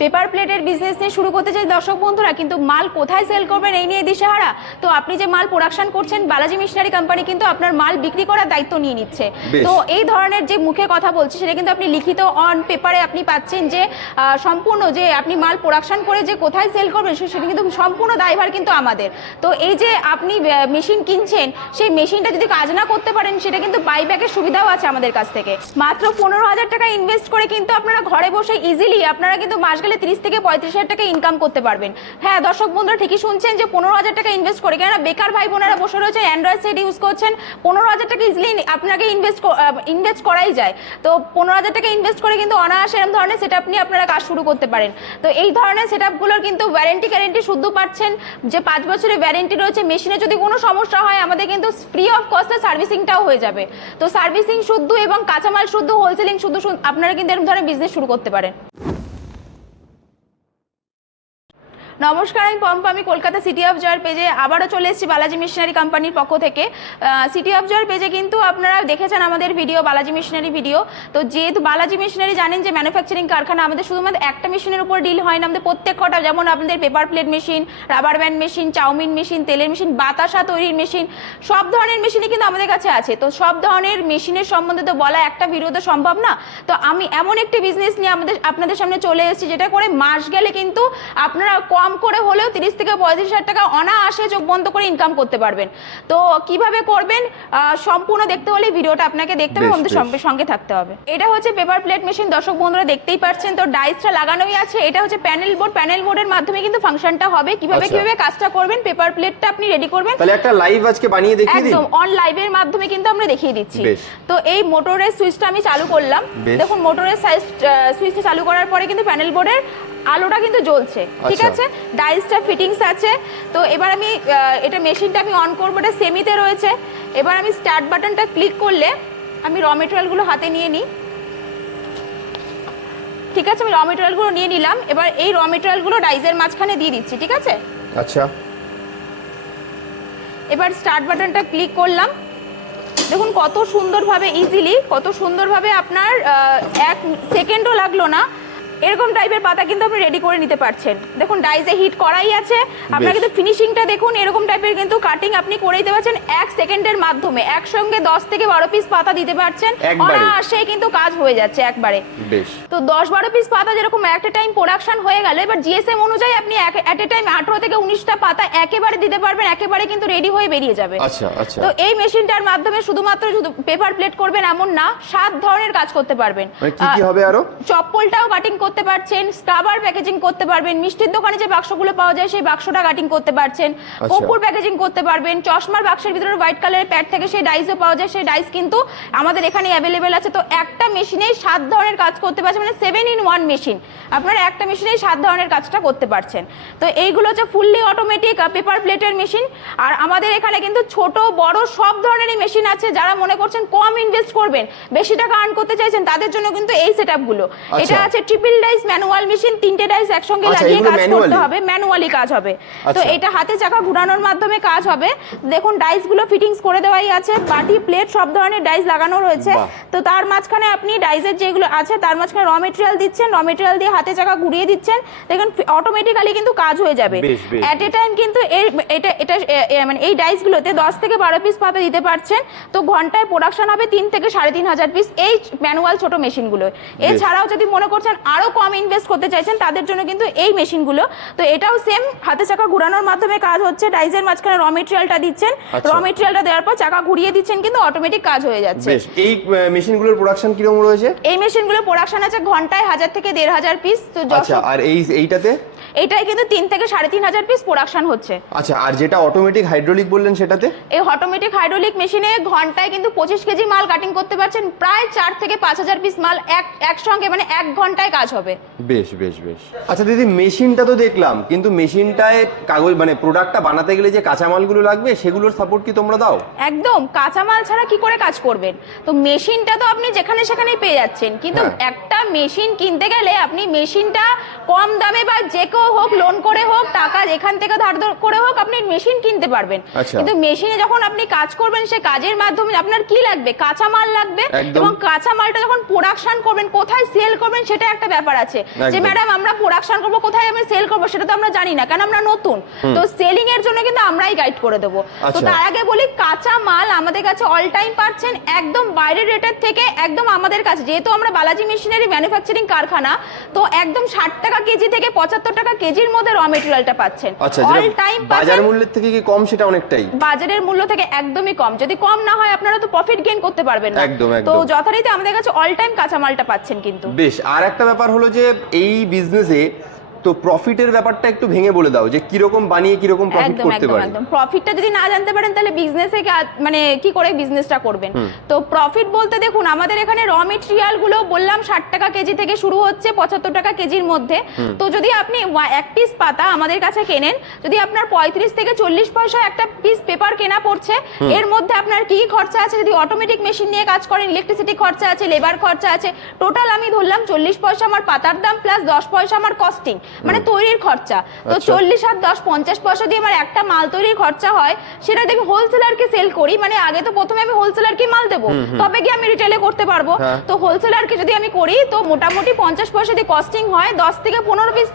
Paper প্লেটের business নিয়ে শুরু করতে চাই দর্শক বন্ধুরা কিন্তু মাল কোথায় সেল করবেন এই নিয়ে দিশেহারা? তো আপনি যে মাল প্রোডাকশন করছেন বালাজি মিশনারি কোম্পানি কিন্তু আপনার মাল বিক্রি করার দায়িত্ব নিয়ে নিচ্ছে। তো এই ধরনের যে মুখে কথা বলছি সেটা কিন্তু আপনি লিখিত অন পেপারে আপনি পাচ্ছেন যে সম্পূর্ণ যে আপনি মাল প্রোডাকশন করে যে কোথায় সেল করবেন সেটা কিন্তু সম্পূর্ণ দায়ভার কিন্তু আমাদের। তো এই যে আপনি মেশিন কিনছেন সেই মেশিনটা যদি কাজ না করতে পারেন সেটা কিন্তু বাইব্যাকের সুবিধাও আছে আমাদের কাছ থেকে। মাত্র পনেরো হাজার টাকা ইনভেস্ট করে কিন্তু আপনারা ঘরে বসে ইজিলি আপনারা কিন্তু মাস গেলে তিরিশ থেকে পঁয়ত্রিশ হাজার টাকা ইনকাম করতে পারবেন। হ্যাঁ দর্শক বন্ধুরা, ঠিকই শুনছেন যে পনেরো হাজার টাকা ইনভেস্ট করে, কেননা বেকার ভাই বোনেরা বসে রয়েছে অ্যান্ড্রয়েড সেট ইউজ করছেন। পনেরো হাজার টাকা ইজিলি আপনাকে ইনভেস্ট ইনভেস্ট করাই যায়। তো পনেরো হাজার টাকা ইনভেস্ট করে কিন্তু অনায়াসে এরকম ধরনের সেট নিয়ে আপনারা কাজ শুরু করতে পারেন। তো এই ধরনের সেট আপগুলোর কিন্তু ওয়ারেন্টি গ্যারেন্টি শুদ্ধ পাচ্ছেন। যে পাঁচ বছরের ওয়ারেন্টি রয়েছে মেশিনে যদি কোনো সমস্যা হয়, আমাদের কিন্তু ফ্রি অফ কস্টে সার্ভিসিংটাও হয়ে যাবে। তো সার্ভিসিং শুদ্ধ এবং কাঁচামাল শুদ্ধ হোলসেলিং শুদ্ধ- আপনারা কিন্তু এরকম ধরনের বিজনেস শুরু করতে পারেন। নমস্কার, আমি পম্প, আমি কলকাতা সিটি অফ জয়ের পেজে আবারও চলে এসেছি বালাজি মিশনারি কোম্পানির পক্ষ থেকে। সিটি অফ জয়ের পেজে কিন্তু আপনারা দেখেছেন আমাদের ভিডিও বালাজি মিশনারি ভিডিও তো যেহেতু বালাজি মিশনারি জানেন যে ম্যানুফ্যাকচারিং কারখানা আমাদের শুধুমাত্র একটা মেশিনের উপর ডিল হয় না, আমাদের প্রত্যেক কটা যেমন আপনাদের paper plate machine rubber band machine chowmein machine তেলের মেশিন বাতাসা তৈরির মেশিন সব ধরনের মেশিনই কিন্তু আমাদের কাছে আছে। তো সব ধরনের মেশিনের সম্বন্ধে তো বলা একটা ভিডিও তো সম্ভব না। তো আমি এমন একটি বিজনেস নিয়ে আমাদের, আপনাদের সামনে চলে এসেছি, যেটা করে মাস গেলে কিন্তু আপনারা কম করে হলেও তিরিশ থেকে পঁয়ত্রিশ হাজার টাকা অনায়াসে চোখ বন্ধ করে ইনকাম করতে পারবেন। তো কীভাবে করবেন? সম্পূর্ণ দেখতে হলে ভিডিওটা আপনাকে দেখতে হবে আমাদের সঙ্গে থাকতে হবে। এটা হচ্ছে পেপার প্লেট মেশিন দর্শক বন্ধুরা দেখতেই পাচ্ছেন তো ডাইসটা লাগানোই আছে। এটা হচ্ছে প্যানেল বোর্ড প্যানেল বোর্ডের মাধ্যমে কিন্তু ফাংশনটা হবে। কীভাবে আচ্ছা। কীভাবে কাজটা করবেন? পেপার প্লেটটা আপনি রেডি করবেন? তাহলে একটা লাইভ আজকে বানিয়ে দেখিয়ে দিন। একদম অন লাইভের মাধ্যমে কিন্তু আমরা দেখিয়ে দিচ্ছি। তো এই মোটরের সুইচটা আমি চালু করলাম। দেখুন মোটরের সাইজ সুইচটা চালু করার পরে কিন্তু প্যানেল বোর্ডের আলোটা কিন্তু জ্বলছে ঠিক আচ্ছা। আছে? ডাইসটা ফিটিংস আছে। তো এবার আমি এটা মেশিনটা আমি অন করব এটা সেমিতে রয়েছে। এবার আমি স্টার্ট বাটনটা ক্লিক করলে আমি র মেটেরিয়ালগুলো হাতে নিয়ে নিই। ঠিক আছে? আমি র মেটেরিয়ালগুলো নিয়ে নিলাম। এবার এই র মেটেরিয়ালগুলো ডাইসের মাঝখানে দিয়ে দিচ্ছি ঠিক আছে? আচ্ছা। এবার স্টার্ট বাটনটা ক্লিক করলাম। দেখুন কত সুন্দরভাবে ইজিলি কত সুন্দরভাবে আপনার এক সেকেন্ডও লাগল না। এরকম টাইপের পাতা কিন্তু আপনি রেডি করে নিতে পারছেন। দেখুন ডাইজে হিট করাই আছে। আপনার কিন্তু ফিনিশিংটা দেখুন এরকম টাইপের কিন্তু কাটিং আপনি করে দিতে পারছেন এক সেকেন্ডের মাধ্যমে। একসঙ্গে দশ থেকে বারো পিস পাতা দিতে পারছেন? অনায়াসে কিন্তু কাজ হয়ে যাচ্ছে একবারে। তো দশ বারো পিস পাতা যেরকম একটা টাইম প্রোডাকশন হয়ে গেল এবার জিএসএম অনুযায়ী আপনি অ্যাট এ টাইম আঠারো থেকে উনিশটা পাতা একেবারে দিতে পারবেন একেবারে কিন্তু রেডি হয়ে বেরিয়ে যাবে। আচ্ছা আচ্ছা। তো এই মেশিনটার মাধ্যমে শুধুমাত্র শুধু পেপার প্লেট করবেন এমন না সাত ধরনের কাজ করতে পারবেন। মানে কি হবে আরও? চপ্পলটাও কাটিং করতে পারছেন স্ক্রাবার প্যাকেজিং করতে পারবেন মিষ্টির দোকানে যে বাক্সগুলো পাওয়া যায় সেই বাক্সটা কাটিং করতে পারছেন কপুর প্যাকেজিং করতে পারবেন চশমার বাক্সের ভিতরে হোয়াইট কালারের প্যাড থেকে সেই ডাইসও পাওয়া যায় সেই ডাইস কিন্তু আমাদের এখানে অ্যাভেলেবেল আছে। তো একটা মেশিনেই সাত ধরনের কাজ করতে পারছেন মানে সেভেন ইন ওয়ান মেশিন আপনারা একটা মেশিনেই সাত ধরনের কাজটা করতে পারছেন। তো এইগুলো হচ্ছে ফুললি অটোমেটিক পেপার প্লেটের মেশিন আর আমাদের এখানে কিন্তু ছোট বড় সব ধরনেরই মেশিন আছে যারা মনে করছেন কম ইনভেস্ট করবেন বেশি টাকা আর্ন করতে চাইছেন তাদের জন্য কিন্তু এই সেট আপগুলো এটা আচ্ছা। আছে ট্রিপল ডাইস ম্যানুয়াল মেশিন তিনটে ডাইস একসঙ্গে আচ্ছা, লাগিয়ে কাজ করতে হবে ম্যানুয়ালি কাজ হবে। তো আচ্ছা। এটা হাতে চাকা ঘোরানোর মাধ্যমে কাজ হবে। দেখুন ডাইসগুলো ফিটিংস করে দেওয়াই আছে বাটি প্লেট সব ধরনের ডাইস লাগানো রয়েছে। তো তার মাঝখানে আপনি ডাইসের যেগুলো আছে তার মাঝখানে র মেটেরিয়াল দিচ্ছেন র মেটেরিয়াল দিয়ে হাতে চাকা ঘুরিয়ে দিচ্ছেন। দেখুন অটোমেটিক্যালি কিন্তু কাজ হয়ে যাবে। এট এ টাইম কিন্তু এটা এটা মানে এই ডাইসগুলোতে দশ থেকে বারো পিস পাতা দিতে পারছেন। তো ঘন্টায় প্রোডাকশন হবে তিন থেকে সাড়ে তিন হাজার পিস এই ম্যানুয়াল ছোট মেশিনগুলো এছাড়াও যদি মনে করছেন আরও কম ইনভেস্ট করতে চাইছেন তাদের জন্য কিন্তু এই মেশিনগুলো। তো এটাও সেম হাতে চাকা ঘুরানোর মাধ্যমে কাজ হচ্ছে ডাইজের মাঝখানে র মেটেরিয়ালটা দিচ্ছেন। আচ্ছা। র মেটেরিয়ালটা দেওয়ার পর চাকা ঘুরিয়ে দিচ্ছেন কিন্তু অটোমেটিক কাজ হয়ে যাচ্ছে। এই মেশিনগুলোর প্রোডাকশন কীরকম রয়েছে? এই মেশিনগুলো প্রোডাকশন আছে ঘন্টায় হাজার থেকে দেড় হাজার পিস তো আচ্ছা আর এই এইটাতে? এটাই কিন্তু তিন থেকে সাড়ে তিন হাজার পিস প্রোডাকশন হচ্ছে। আচ্ছা আর যেটা অটোমেটিক হাইড্রোলিক বললেন সেটাতে? এই অটোমেটিক হাইড্রোলিক মেশিনে ঘন্টায় কিন্তু পঁচিশ কেজি মাল কাটিং করতে পারছেন প্রায় চার থেকে পাঁচ হাজার পিস মাল এক একসঙ্গে মানে এক ঘন্টায় কাজ হবে। বেশ বেশ বেশ। আচ্ছা দিদি মেশিনটা তো দেখলাম কিন্তু মেশিনটায় কাগজ মানে প্রোডাক্টটা বানাতে গেলে যে কাঁচামালগুলো লাগবে সেগুলোর সাপোর্ট কি তোমরা দাও? একদম কাঁচামাল ছাড়া কি করে কাজ করবেন? তো মেশিনটা তো আপনি যেখানে সেখানেই পেয়ে যাচ্ছেন কিন্তু হ্যাঁ। একটা মেশিন কিনতে গেলে আপনি মেশিনটা কম দামে বা যে হোক লোন করে হোক টাকা এখান থেকে ধার করে হোক আপনি মেশিন কিনতে পারবেন। আচ্ছা। কিন্তু মেশিনে যখন আপনি কাজ করবেন সে কাজের মাধ্যমে আপনার কি লাগবে? কাঁচা মাল লাগবে এবং কাঁচা মালটা যখন প্রোডাকশন করবেন কোথায় সেল করবেন সেটা একটা ব্যাপার আছে। যে ম্যাডাম আমরা প্রোডাকশন করব কোথায় আমি সেল করব সেটা তো আমরা জানি না কারণ আমরা নতুন। তো সেলিং এর জন্য কিন্তু আমরাই গাইড করে দেবো। তো আচ্ছা। তার আগে বলি কাঁচা মাল আমাদের কাছে অল টাইম পাচ্ছেন একদম বাইরের রেটের থেকে একদম আমাদের কাছে। যেহেতু আমরা বালাজি মেশিনারি ম্যানুফ্যাকচারিং কারখানা তো একদম ষাট টাকা কেজি থেকে পঁচাত্তর টাকা কেজির মধ্যে র মেটেরিয়ালটা পাচ্ছেন। আচ্ছা অল টাইম বাজার মূল্যের থেকে কি কম সেটা অনেকটাই। বাজারের মূল্য থেকে একদমই কম। যদি কম না হয় আপনারা তো প্রফিট গেইন করতে পারবেন না। একদম, একদম। তো যথারীতি আমাদের কাছে অল টাইম কাঁচামালটা পাচ্ছেন কিন্তু। বেশ আর একটা ব্যাপার হলো যে এই বিজনেসে তো প্রফিটের ব্যাপারটা একটু ভেঙে বলে দাও যে কীরকম বানিয়ে কীরকম প্রফিট করতে একদম পারে। একদম। প্রফিটটা যদি না জানতে পারেন তাহলে বিজনেসে মানে কি করে বিজনেসটা করবেন? তো প্রফিট বলতে দেখুন আমাদের এখানে র মেটেরিয়ালগুলো বললাম ষাট টাকা কেজি থেকে শুরু হচ্ছে পঁচাত্তর টাকা কেজির মধ্যে। তো যদি আপনি এক পিস পাতা আমাদের কাছে কেনেন যদি আপনার পঁয়ত্রিশ থেকে চল্লিশ পয়সা একটা পিস পেপার কেনা পড়ছে এর মধ্যে আপনার কি কি খরচা আছে? যদি অটোমেটিক মেশিন নিয়ে কাজ করেন ইলেকট্রিসিটি খরচা আছে লেবার খরচা আছে টোটাল আমি ধরলাম চল্লিশ পয়সা আমার পাতার দাম প্লাস দশ পয়সা আমার কস্টিং মানে তৈরির খরচা। তো আচ্ছা। চল্লিশ আর দশ পঞ্চাশ পয়সা দিয়ে আমার একটা মাল তৈরির খরচা হয় সেটা দেখি হোলসেলারকে সেল করি মানে আগে তো প্রথমে আমি হোলসেলারকে মাল দেবো তবে কি আমি রিটেলে করতে পারব। হ্যাঁ। তো হোলসেলারকে যদি আমি করি তো মোটামুটি পঞ্চাশ পয়সা দিয়ে কস্টিং হয় দশ থেকে পনেরো পিস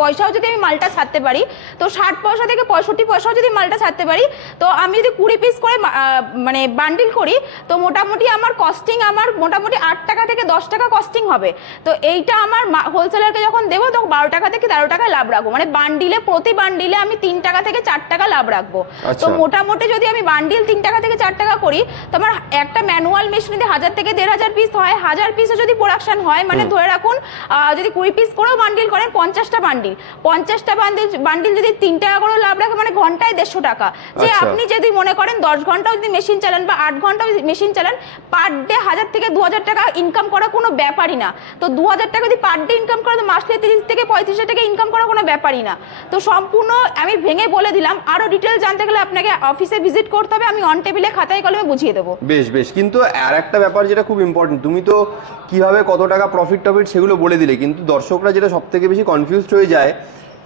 পয়সাও যদি আমি মালটা ছাড়তে পারি তো ষাট পয়সা থেকে পঁয়ষট্টি পয়সাও যদি মালটা ছাড়তে পারি তো আমি যদি কুড়ি পিস করে মানে বান্ডিল করি তো মোটামুটি আমার কস্টিং আমার মোটামুটি আট টাকা থেকে দশ টাকা কস্টিং হবে। তো এইটা আমার হোলসেলারকে যখন দেবো তখন বারো টাকা থেকে তেরো টাকা লাভ রাখব। মানে বান্ডিলে প্রতি বান্ডিলে আমি তিন টাকা থেকে চার টাকা লাভ রাখব। তো আচ্ছা। মোটামুটি যদি আমি বান্ডিল তিন টাকা থেকে চার টাকা করি তো আমার একটা ম্যানুয়াল মেশিন যদি হাজার থেকে দেড় হাজার পিস হয় হাজার পিসে যদি প্রোডাকশন হয় মানে ধরে রাখুন যদি কুড়ি পিস করেও বান্ডিল করেন পঞ্চাশটা বান্ডিল পঞ্চাশটা বান্ডিল বান্ডিল যদি তিন টাকা করে লাভ রাখে মানে ঘন্টায় দেড়শো টাকা। যে আচ্ছা। আপনি যদি মনে করেন দশ ঘন্টাও যদি মেশিন চালান বা আট ঘন্টাও মেশিন চালান পার ডে হাজার থেকে দু হাজার টাকা ইনকাম করা কোনো ব্যাপারই না। তো দু হাজার টাকা যদি পার ডে ইনকাম করা তো মাসে তিরিশ থেকে পঁয়ত্রিশ হাজার টাকা ইনকাম করা কোনো ব্যাপারই না। তো সম্পূর্ণ আমি ভেঙে বলে দিলাম। আরও ডিটেল জানতে গেলে আপনাকে অফিসে ভিজিট করতে হবে। আমি অন টেবিলে খাতায় কলমে বুঝিয়ে দেবো। বেশ বেশ। কিন্তু আর একটা ব্যাপার যেটা খুব ইম্পর্টেন্ট তুমি তো কীভাবে কত টাকা প্রফিট টফিট সেগুলো বলে দিলে। কিন্তু দর্শকরা যেটা সব থেকে বেশি কনফিউজড হয়ে যায়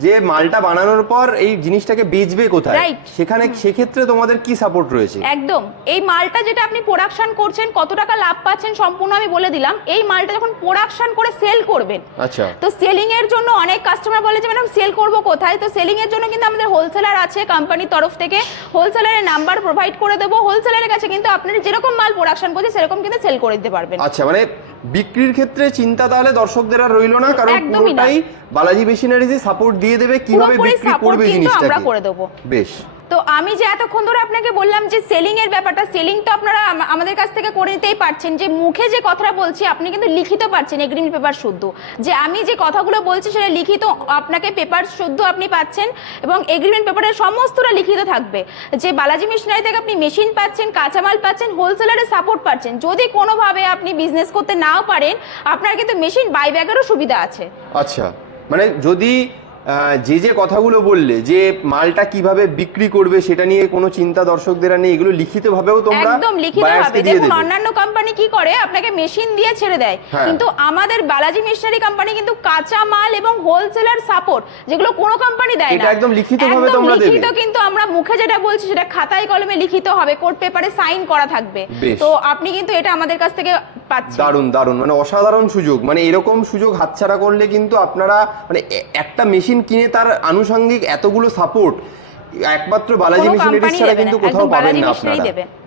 যে মালটা বানানোর পর এই জিনিসটাকে বেচবে কোথায়. সেখানে সেক্ষেত্রে তোমাদের কি সাপোর্ট রয়েছে? একদম। এই মালটা যেটা আপনি প্রোডাকশন করছেন কত টাকা লাভ পাচ্ছেন সম্পূর্ণ আমি বলে দিলাম। এই মালটা যখন প্রোডাকশন করে সেল করবেন আচ্ছা। তো সেলিং এর জন্য অনেক কাস্টমার বলে যে ম্যাডাম সেল করব কোথায়? তো সেলিং এর জন্য কিন্তু আমাদের হোলসেলার আছে কোম্পানির তরফ থেকে। হোলসেলারের নাম্বার প্রোভাইড করে দেবো। হোলসেলারের কাছে কিন্তু আপনার যেরকম মাল প্রোডাকশন করছে সেরকম কিন্তু সেল করে দিতে পারবেন। আচ্ছা মানে বিক্রির ক্ষেত্রে চিন্তা তাহলে দর্শকদের আর রইল না কারণ পুরোটাই বালাজি মেশিনারিজে সাপোর্ট দিয়ে দেবে কীভাবে বিক্রি করবে কিন্তু জিনিসটাকে আমরা করে দেবো। বেশ। তো আমি যে এতক্ষণ ধরে আপনাকে বললাম যে সেলিং এর ব্যাপারটা সেলিং তো আপনারা আমাদের কাছ থেকে করে নিতেই পারছেন যে মুখে যে কথাটা বলছি আপনি কিন্তু লিখিত পাচ্ছেন এগ্রিমেন্ট পেপার শুদ্ধ। যে আমি যে কথাগুলো বলছি সেটা লিখিত আপনাকে পেপার শুদ্ধ আপনি পাচ্ছেন এবং এগ্রিমেন্ট পেপারের সমস্তটা লিখিত থাকবে। যে বালাজি মেশিনারি থেকে আপনি মেশিন পাচ্ছেন কাঁচামাল পাচ্ছেন হোলসেলারের সাপোর্ট পাচ্ছেন যদি কোনোভাবে আপনি বিজনেস করতে নাও পারেন আপনার কিন্তু মেশিন বাইব্যাগেরও সুবিধা আছে। আচ্ছা মানে যদি যে যে কথাগুলো বললে যে মালটা কীভাবে বিক্রি করবে সেটা নিয়ে কোনো চিন্তা দর্শকদের আর নেই এগুলো লিখিত ভাবেও তোমরা একদম লিখিত ভাবে। দিয়ে দেখুন অন্যান্য কোম্পানি কি করে? আপনাকে মেশিন দিয়ে ছেড়ে দেয়। হ্যাঁ। কিন্তু আমাদের বালাজি মিশনারি কোম্পানি কিন্তু কাঁচা মাল এবং হোলসেলার সাপোর্ট যেগুলো কোনো কোম্পানি দেয় না। এটা একদম লিখিতভাবে তোমরা দেবে। লিখিত কিন্তু আমরা মুখে যেটা বলছি সেটা খাতায় কলমে লিখিত হবে কোর্ট পেপারে সাইন করা থাকবে। তো আপনি কিন্তু এটা আমাদের কাছ থেকে পাচ্ছেন দারুণ দারুণ। মানে অসাধারণ সুযোগ। মানে এরকম সুযোগ হাতছাড়া করলে কিন্তু আপনারা মানে একটা মেশিন কিনে তার আনুষঙ্গিক এতগুলো সাপোর্ট একমাত্র বালাজি মেশিনারিজ ছাড়া কিন্তু কোথাও পাবেন না আপনারা।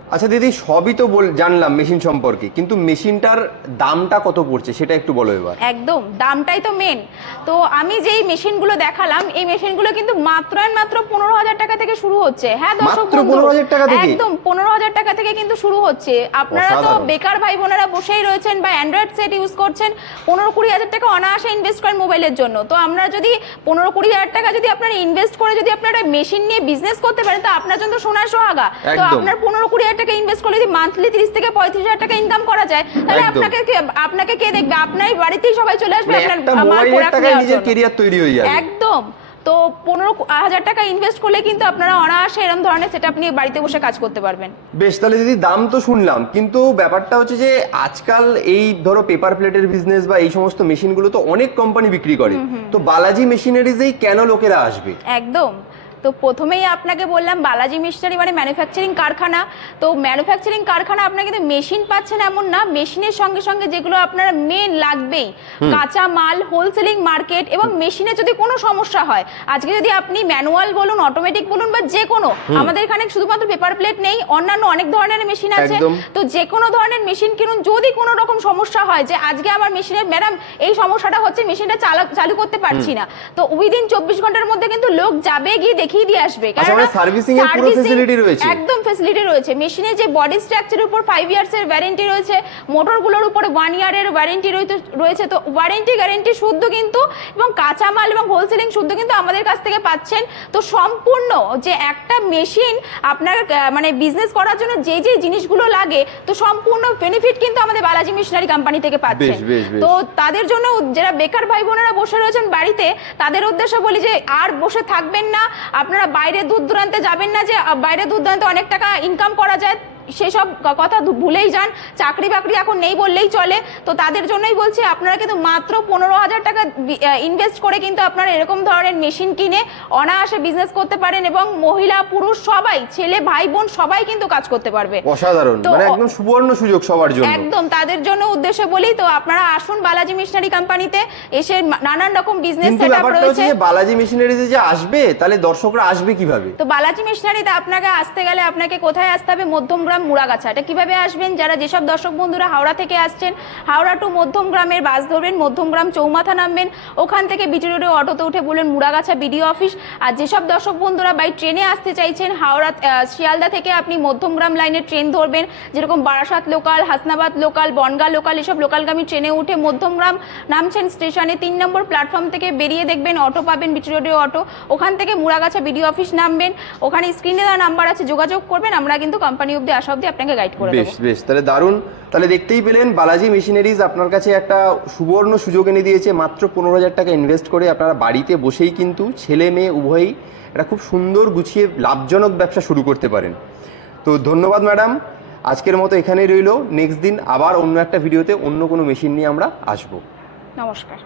আচ্ছা দিদি সবই তো বল জানলাম মেশিন সম্পর্কে কিন্তু মেশিনটার দামটা কত পড়ছে সেটা একটু বলো এবার একদম দামটাই তো মেন তো আমি যেই মেশিনগুলো দেখালাম এই মেশিনগুলো কিন্তু মাত্র আর মাত্র পনেরো হাজার টাকা থেকে শুরু হচ্ছে হ্যাঁ দর্শক মাত্র বন্ধু, 15,000 টাকা থেকে? একদম পনেরো হাজার টাকা থেকে কিন্তু শুরু হচ্ছে আপনারা তো অসাধারণ। বেকার ভাই বোনেরা বসেই রয়েছেন বা অ্যান্ড্রয়েড সেট ইউজ করছেন পনেরো কুড়ি হাজার টাকা অনায়াসে ইনভেস্ট করেন মোবাইলের জন্য তো আমরা যদি পনেরো কুড়ি হাজার টাকা যদি আপনারা ইনভেস্ট করে যদি আপনারা মেশিন নিয়ে বিজনেস করতে পারেন তো আপনার জন্য তো সোনার সোহাগা তো একদম। আপনার পনেরো কুড়ি হাজার টাকা ইনভেস্ট করলে যদি মান্থলি তিরিশ থেকে পঁয়ত্রিশ হাজার টাকা ইনকাম করা যায় তাহলে আপনাকে আপনাকে কে দেখবে? আপনার বাড়িতেই সবাই চলে আসবে মানে আপনার নিজের কেরিয়ার তৈরি হয়ে যাবে। একদম। তো পনেরো হাজার টাকা ইনভেস্ট করলে কিন্তু আপনারা অনায়াসে এরকম ধরনের সেটা আপনি বাড়িতে বসে কাজ করতে পারবেন। বেশ তাহলে দিদি দাম তো শুনলাম কিন্তু ব্যাপারটা হচ্ছে যে আজকাল এই ধরো পেপার প্লেটের বিজনেস বা এই সমস্ত মেশিনগুলো তো অনেক কোম্পানি বিক্রি করে। তো বালাজি মেশিনারিজেই কেন লোকেরা আসবে? একদম। তো প্রথমেই আপনাকে বললাম বালাজি মিস্টারি মানে ম্যানুফ্যাকচারিং কারখানা। তো ম্যানুফ্যাকচারিং কারখানা আপনার কিন্তু মেশিন পাচ্ছেন এমন না মেশিনের সঙ্গে সঙ্গে যেগুলো আপনার মেন লাগবেই কাঁচা মাল হোলসেলিং মার্কেট এবং মেশিনে যদি কোনো সমস্যা হয় আজকে যদি আপনি ম্যানুয়াল বলুন অটোমেটিক বলুন বা যে কোনো আমাদের এখানে শুধুমাত্র পেপার প্লেট নেই অন্যান্য অনেক ধরনের মেশিন আছে। তো যে কোনো ধরনের মেশিন কিনুন যদি কোনো রকম সমস্যা হয় যে আজকে আমার মেশিনের ম্যাডাম এই সমস্যাটা হচ্ছে মেশিনটা চালা- চালু করতে পারছি না। তো উইদিন চব্বিশ ঘণ্টার মধ্যে কিন্তু লোক যাবে গিয়ে দেখিয়ে দিয়ে আসবে মানে servicing এর পুরো facility রয়েছে? একদম ফেসিলিটি রয়েছে মেশিনের যে বডি স্ট্রাকচারের উপর ফাইভ ইয়ার্স এর ওয়ারেন্টি রয়েছে মোটরগুলোর উপরে ওয়ান ইয়ারের ওয়ারেন্টি রয়েছে তো ওয়ারেন্টি গ্যারেন্টি শুদ্ধ কিন্তু এবং কাঁচা মাল এবং হোলসেলিং শুদ্ধ কিন্তু আমাদের কাছ থেকে পাচ্ছেন তো সম্পূর্ণ যে একটা মেশিন আপনার মানে বিজনেস করার জন্য যে যে জিনিসগুলো লাগে তো সম্পূর্ণ বেনিফিট কিন্তু আমাদের বালাজি মিশনারি কোম্পানি থেকে পাচ্ছেন। তো তাদের জন্য যারা বেকার ভাই বোনেরা বসে রয়েছেন বাড়িতে তাদের উদ্দেশ্যে বলি যে আর বসে থাকবেন না আপনারা বাইরে দূর দূরান্তে যাবেন না যে বাইরে দূর দূরান্তে অনেক টাকা ইনকাম করা যায়। সেসব কথা ভুলেই যান। চাকরি বাকরি এখন নেই বললেই চলে। তো তাদের জন্যই বলছি আপনারা কিন্তু মাত্র পনেরো হাজার টাকা ইনভেস্ট করে কিন্তু আপনারা এরকম ধরনের মেশিন কিনে অনায়াসে বিজনেস করতে পারেন এবং মহিলা পুরুষ সবাই ছেলে ভাই বোন সবাই কিন্তু কাজ করতে পারবে। অসাধারণ। মানে একদম সুবর্ণ সুযোগ সবার জন্য। একদম তাদের জন্য উদ্দেশ্যে বলি তো আপনারা আসুন বালাজি মিশনারি কোম্পানিতে এসে নানান রকম বিজনেস সেটআপ রয়েছে। বালাজি মেশিনারিজে যে আসবে তাহলে দর্শকরা আসবে কীভাবে? তো বালাজি মিশনারিতে আপনাকে আসতে গেলে আপনাকে কোথায় আসতে হবে? মধ্যমগ্রাম মুড়াগাছা। এটা কীভাবে আসবেন? যারা যেসব দর্শক বন্ধুরা হাওড়া থেকে আসছেন, হাওড়া টু মধ্যমগ্রামের বাস ধরবেন মধ্যমগ্রাম চৌমাথা নামবেন। ওখান থেকে বিটি রোডে অটোতে উঠে বললেন মুড়াগাছা বিডিও অফিস আর যেসব দর্শক বন্ধুরা বাই ট্রেনে আসতে চাইছেন, হাওড়া শিয়ালদা থেকে আপনি মধ্যমগ্রাম লাইনের ট্রেন ধরবেন। যেরকম Barasat local Hasnabad local Bongaon local এসব লোকালগামী ট্রেনে উঠে মধ্যমগ্রাম নামছেন স্টেশনে তিন নম্বর প্ল্যাটফর্ম থেকে বেরিয়ে দেখবেন, অটো পাবেন বিটি রোডে অটো। ওখান থেকে মুড়াগাছা বিডিও অফিস নামবেন। ওখানে স্ক্রিনে দেওয়া নাম্বার আছে, যোগাযোগ করবেন। আমরা কিন্তু কোম্পানি অব্দি আসা অব্দি আপনাকে গাইড করে বেশ বেশ তাহলে দারুণ। তাহলে দেখতেই পেলেন বালাজি মেশিনারিজ আপনার কাছে একটা সুবর্ণ সুযোগ এনে দিয়েছে মাত্র পনেরো হাজার টাকা ইনভেস্ট করে আপনারা বাড়িতে বসেই কিন্তু ছেলে মেয়ে উভয়ই একটা খুব সুন্দর গুছিয়ে লাভজনক ব্যবসা শুরু করতে পারেন। তো ধন্যবাদ ম্যাডাম আজকের মতো এখানেই রইল। নেক্সট দিন আবার অন্য একটা ভিডিওতে অন্য কোনো মেশিন নিয়ে আমরা আসব। নমস্কার।